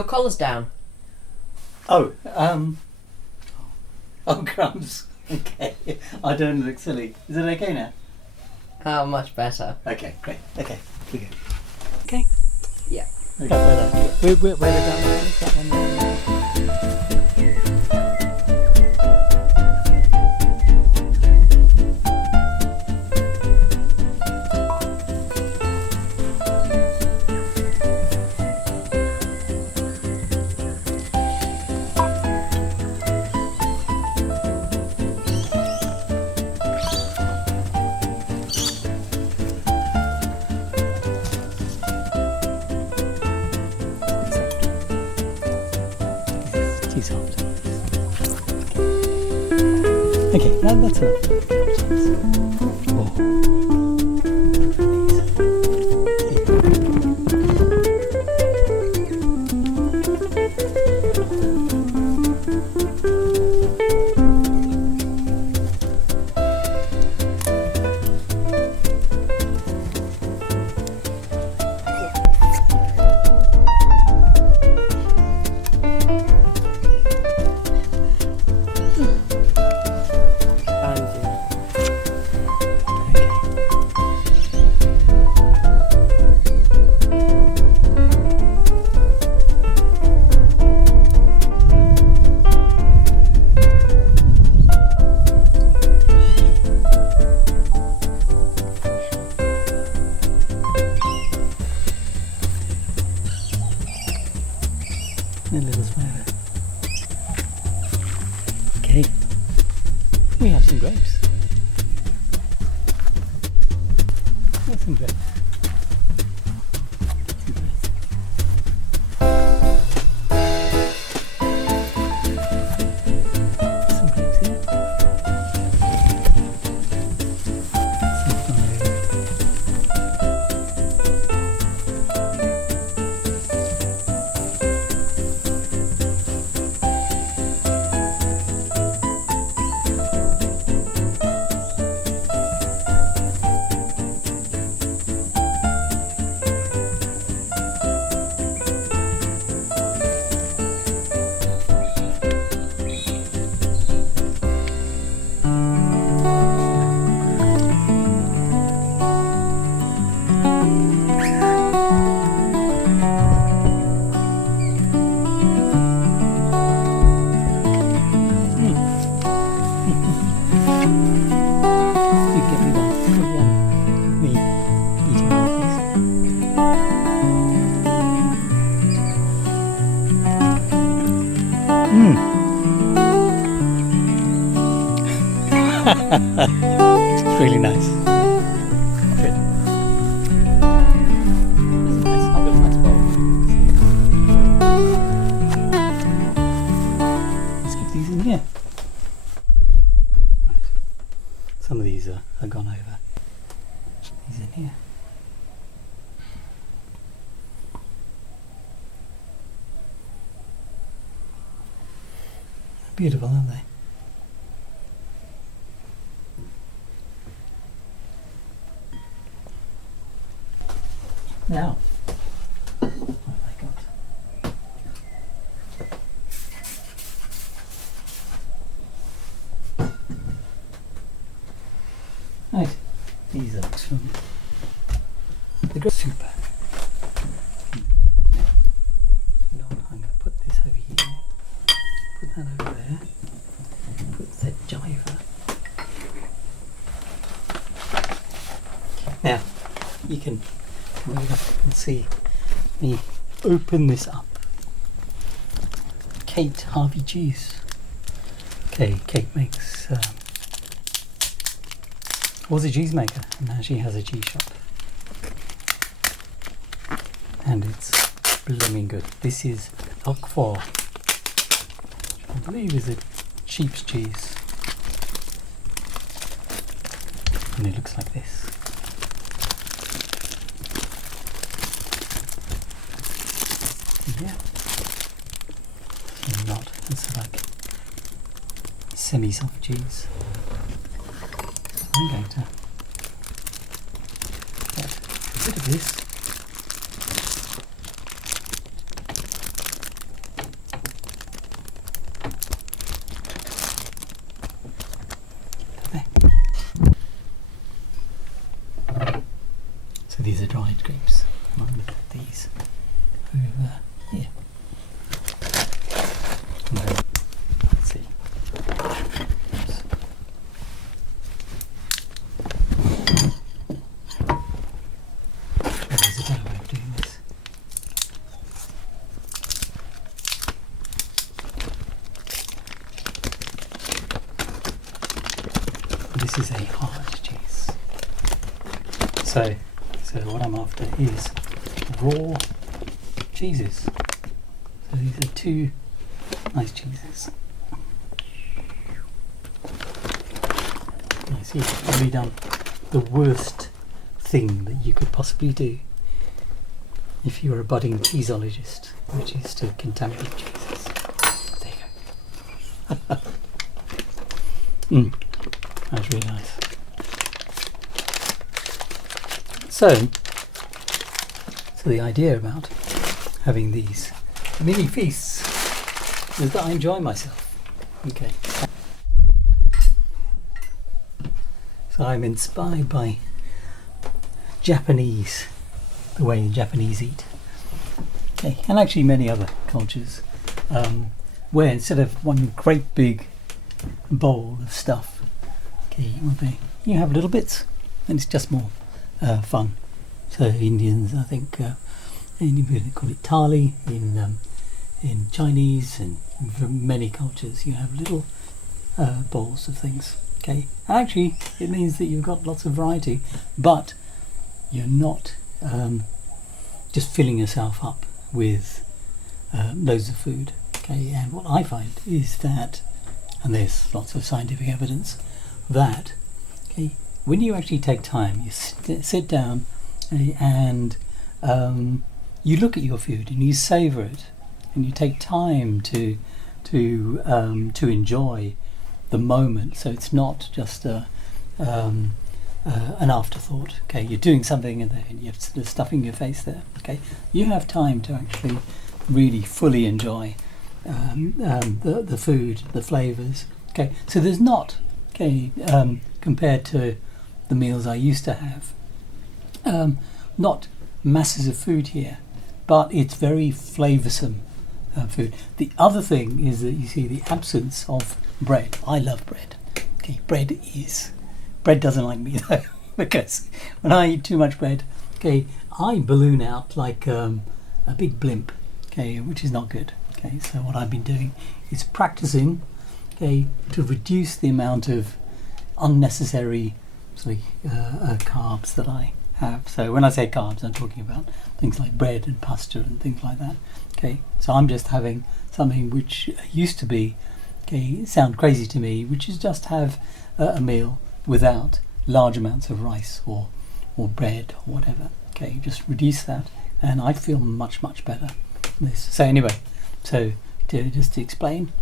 Your collar's down. Oh, oh, crumbs. Okay, I don't look silly. Is it okay now? Oh, much better. Okay, great. Okay, we go. Okay. Yeah. Okay. Where the down there is that one there? Cheesology. Okay, that's enough. Oh. A little spider. Okay, we have some grapes. There's some grapes. Some grapes here. Some flowers. It's really nice. Good. That's a nice, I've got a nice bowl. Let's keep these in here. Right. Some of these are gone over. These in here. Beautiful, aren't they? Now, what have I got? Right, these are from the super. No, I'm going to put this over here, put that over there, put that jiver. Now, you can see me open this up. Kate Harvey Cheese. Okay, Kate makes was a cheese maker and now she has a cheese shop. And it's blooming good. This is Roquefort, which I believe is a sheep's cheese. And it looks like this. Yeah. So not, it's like semi-soft cheese. I'm going to get a bit of this. So these are dried grapes. I'll look at these over here. And then, let's see. Oops. There's a better way of doing this. This is a hard cheese. So what I'm after is raw cheeses. So these are two nice cheeses. You see, I've probably done the worst thing that you could possibly do if you're a budding cheesologist, which is to contaminate cheeses. There you go. That's really nice. So the idea about having these mini feasts is that I enjoy myself. Okay. So I'm inspired by Japanese, the way the Japanese eat. Okay, and actually many other cultures, where instead of one great big bowl of stuff, okay, you have little bits, and it's just more fun. So Indians, I think, they call it thali in Chinese, and for many cultures you have little bowls of things. Okay, and actually it means that you've got lots of variety, but you're not just filling yourself up with loads of food. Okay, and what I find is that, and there's lots of scientific evidence that, okay, when you actually take time, you sit down and you look at your food and you savour it, and you take time to enjoy the moment. So it's not just an afterthought. Okay, you're doing something and then you have sort of stuffing your face there. Okay, you have time to actually really fully enjoy the food, the flavours. Okay, so there's not, okay, compared to the meals I used to have, not masses of food here, but it's very flavoursome food. The other thing is that you see the absence of bread. I love bread. Okay, bread doesn't like me though, because when I eat too much bread, okay, I balloon out like a big blimp. Okay, which is not good. Okay, so what I've been doing is practicing, okay, to reduce the amount of unnecessary carbs that I have. So when I say carbs, I'm talking about things like bread and pasta and things like that. Okay, so I'm just having something which used to be, okay, sound crazy to me, which is just have a meal without large amounts of rice or bread or whatever. Okay, just reduce that, and I feel much better. So anyway, so just to explain,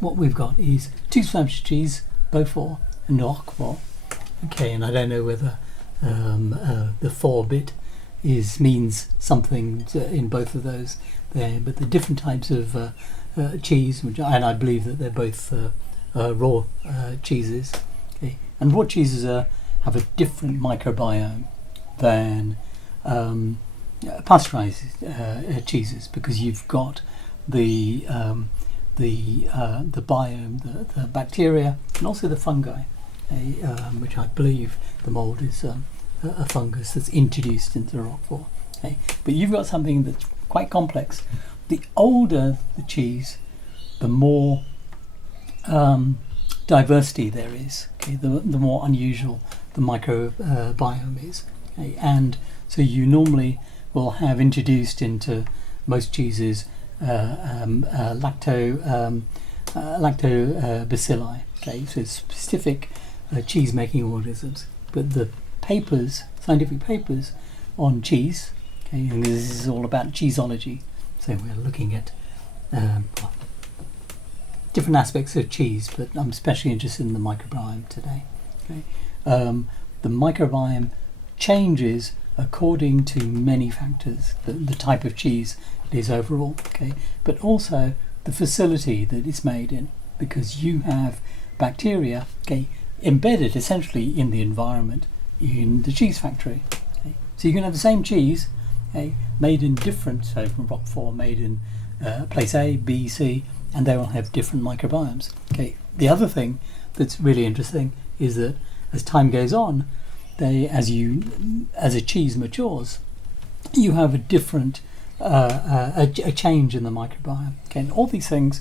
what we've got is 2 slabs of cheese, Beaufort and Roquefort. Okay, and I don't know whether the 4 bit means something in both of those there, but the different types of cheese, and I believe that they're both raw cheeses. Okay, and raw cheeses have a different microbiome than pasteurized cheeses, because you've got the biome, the bacteria, and also the fungi, which I believe the mold is a fungus that's introduced into the Roquefort. Okay, but you've got something that's quite complex. The older the cheese, the more diversity there is. Okay, the more unusual the microbiome is. Okay, and so you normally will have introduced into most cheeses lactobacilli. Okay, so specific cheese making organisms. But the scientific papers on cheese, okay, and this is all about cheesology. So we're looking at different aspects of cheese, but I'm especially interested in the microbiome today. Okay, the microbiome changes according to many factors, the type of cheese it is overall, okay, but also the facility that it's made in, because you have bacteria, okay, embedded essentially in the environment in the cheese factory. Okay, So you can have the same cheese, okay, made in different, so from Roquefort made in place A, B, C, and they will have different microbiomes. Okay. The other thing that's really interesting is that as time goes on, as a cheese matures, you have a different a change in the microbiome. Okay, and all these things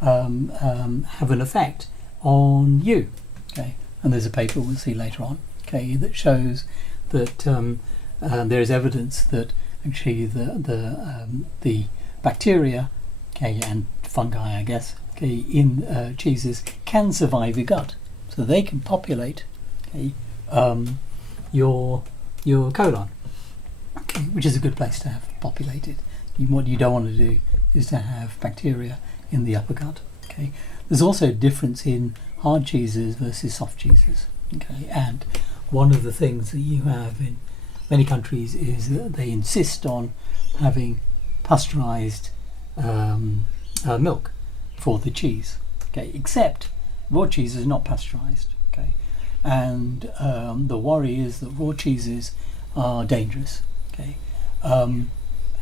have an effect on you. Okay, and there's a paper we'll see later on. Okay, that shows that there is evidence that actually the bacteria, okay, and fungi, I guess, okay, in cheeses can survive your gut, so they can populate, okay, your colon, okay, which is a good place to have populated. What you don't want to do is to have bacteria in the upper gut. Okay, there's also a difference in hard cheeses versus soft cheeses. Okay, and one of the things that you have in many countries is that they insist on having pasteurized milk for the cheese. Okay, except raw cheese is not pasteurized. Okay, and the worry is that raw cheeses are dangerous. Okay,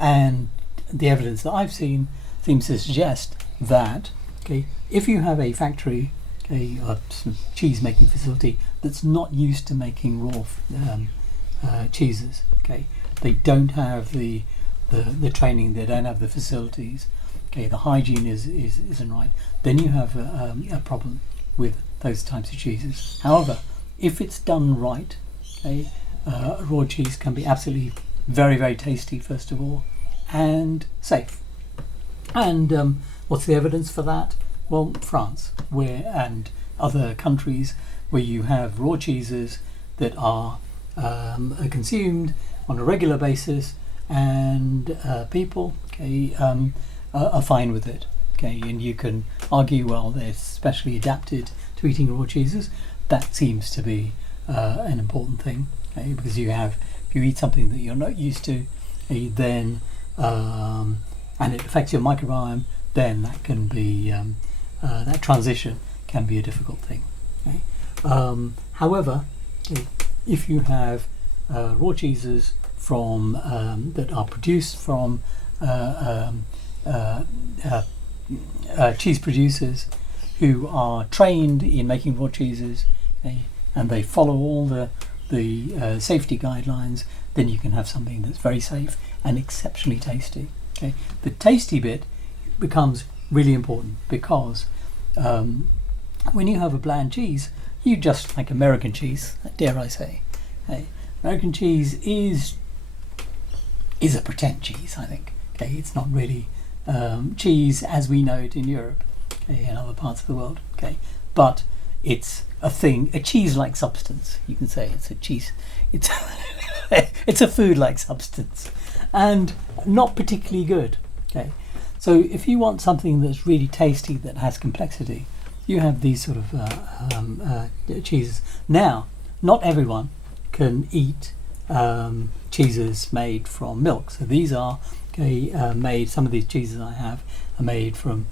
and the evidence that I've seen seems to suggest that, okay, if you have a factory, okay, a cheese making facility that's not used to making raw cheeses, okay, they don't have the training, they don't have the facilities, okay, the hygiene isn't right, then you have a problem with those types of cheeses. However, if it's done right, okay, raw cheese can be absolutely very, very tasty, first of all, and safe. And what's the evidence for that? Well, France, and other countries where you have raw cheeses that are consumed on a regular basis, and people, okay, are fine with it. Okay, and you can argue, well, they're specially adapted to eating raw cheeses. That seems to be an important thing, okay, because if you eat something that you're not used to, then and it affects your microbiome, then that can be that transition can be a difficult thing. Okay? However, okay, if you have raw cheeses from that are produced from cheese producers who are trained in making raw cheeses, okay, and they follow all the safety guidelines, then you can have something that's very safe and exceptionally tasty. Okay, the tasty bit becomes really important because when you have a bland cheese, you just like American cheese, dare I say. Okay, American cheese is a pretend cheese, I think. Okay, it's not really cheese as we know it in Europe, okay, and other parts of the world. Okay, but it's a cheese-like substance. You can say it's a cheese. It's it's a food-like substance, and not particularly good. Okay, so if you want something that's really tasty that has complexity, you have these sort of cheeses. Now, not everyone can eat cheeses made from milk. So these are made. Some of these cheeses I have are made from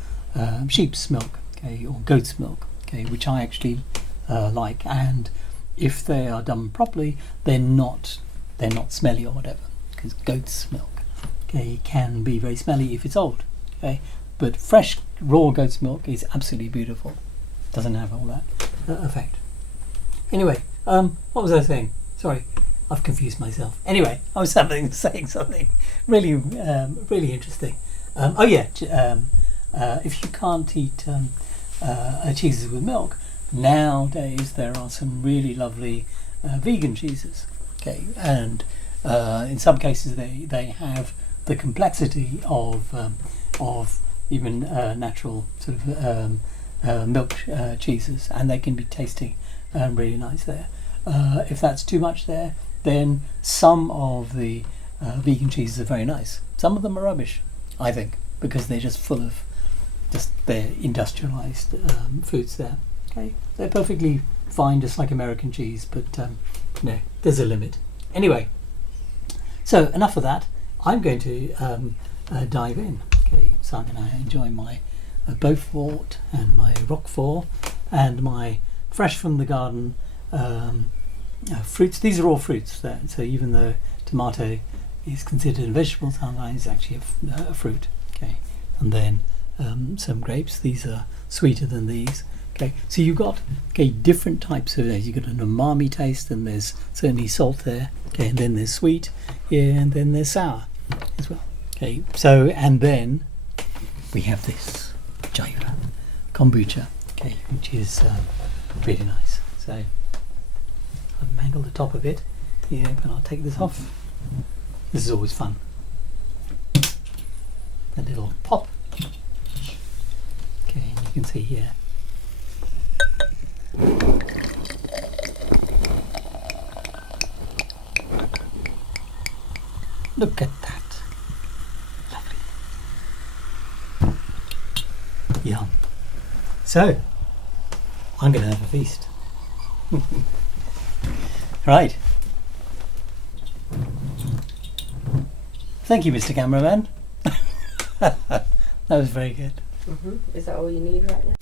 sheep's milk, okay, or goat's milk, okay, which I actually like. And if they are done properly, they're not smelly or whatever. Because goat's milk, okay, can be very smelly if it's old. Okay, but fresh raw goat's milk is absolutely beautiful. Doesn't have all that effect. Anyway, what was I saying? Sorry, I've confused myself. Anyway, I was saying something really, really interesting. If you can't eat cheeses with milk, nowadays there are some really lovely vegan cheeses. Okay, and in some cases they have the complexity of even natural sort of milk cheeses, and they can be tasty and really nice there. If that's too much there, then some of the vegan cheeses are very nice. Some of them are rubbish, I think, because they're just full of their industrialized foods there. Okay, they're perfectly fine, just like American cheese, but there's a limit. Anyway, so enough of that. I'm going to dive in. Okay, so I'm going to enjoy my Beaufort and my Roquefort and my fresh from the garden fruits. These are all fruits. So even though tomato is considered a vegetable, sometimes it's actually a fruit. Okay, and then some grapes. These are sweeter than these. Okay, so you've got different types of those. You've got an umami taste, and there's certainly salt there. Okay, and then there's sweet, yeah, and then there's sour as well. Okay, so and then we have this jaiva kombucha. Okay, which is really nice. So I've mangled the top of it. Yeah, but I'll take this off. This is always fun. A little pop. Okay, and you can see here. Look at that. Lovely. Yum. So, I'm going to have a feast. Right. Thank you, Mr. Cameraman. That was very good. Is that all you need right now?